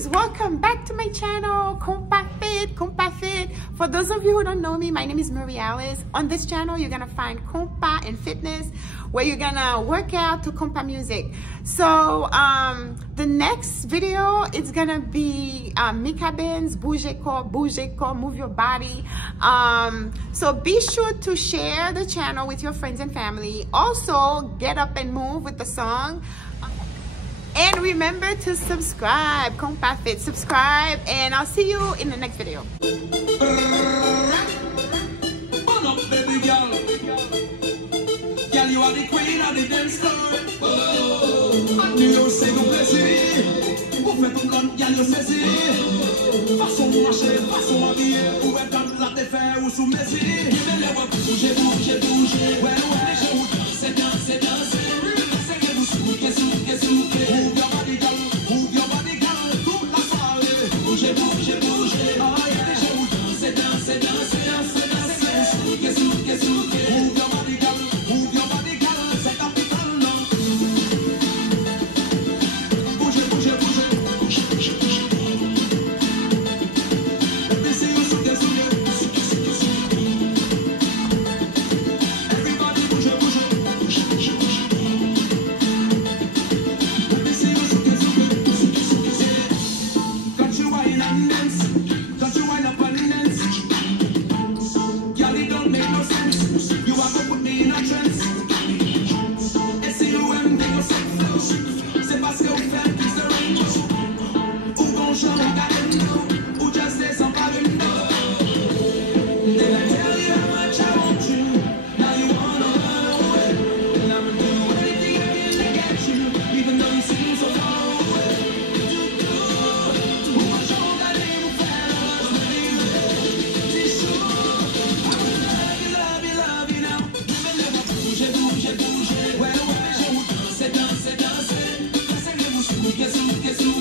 guys, welcome back to my channel, KompaFit. For those of you who don't know me, my name is Marie Alice. On this channel, you're gonna find compa and fitness, where you're gonna work out to compa music. So the next video, it's gonna be Mikaben's Boujé, move your body. So be sure to share the channel with your friends and family. Also, get up and move with the song. And remember to subscribe, KompaFit, subscribe, and I'll see you in the next video. Burn up, baby girl. Girl, you are the queen of the dance floor. And you say no plaisir. Vous faites ton blonde, girl, you say si. Façon marcher, façon habiller. Ou est dans la défaite ou sous messi. Révélez-moi, bougez, bougez, bougez. Ouais, ouais, je vous danse, danse, danse. Laissez-vous souquer, souquer, souquer. Move your body, girl, move your body, girl. Toute la soirée. Bougez, bougez, bougez. Ah, yeah, je vous danse, danse, danse, danse, danse. Souquer, souquer, souquer. Move your body, girl, move your body, girl. C'est capital, non? Bougez, bougez, bougez. Bougez, bougez, bougez. Laissez-vous souquer, souquer. Souquer, souquer, souquer. Everybody, bougez, bougez. Bougez, bougez, bougez. Laissez-vous souquer, souquer. Souquer, souquer, souquer. Got you wine and dance. Got you wine up and dance. Girl, it don't make no sense. You have to put me in a trance. S-C-O-M, make no sense. C'est parce que vous faites plus de range. Ou qu'on chante à endo. Ou just say somebody know. Then I tell you how much I want you. Now you wanna run away. And I'ma do anything I can to get you. Even though you seem so far away. Ou qu'on chante à endo. C'est chaud. I will love you, love you, love you now. Révélez-moi, bougez, bougez, bougez. Ouais, ouais, je vous danse, danse, danse. Laissez-vous souquer, souquer, souquer.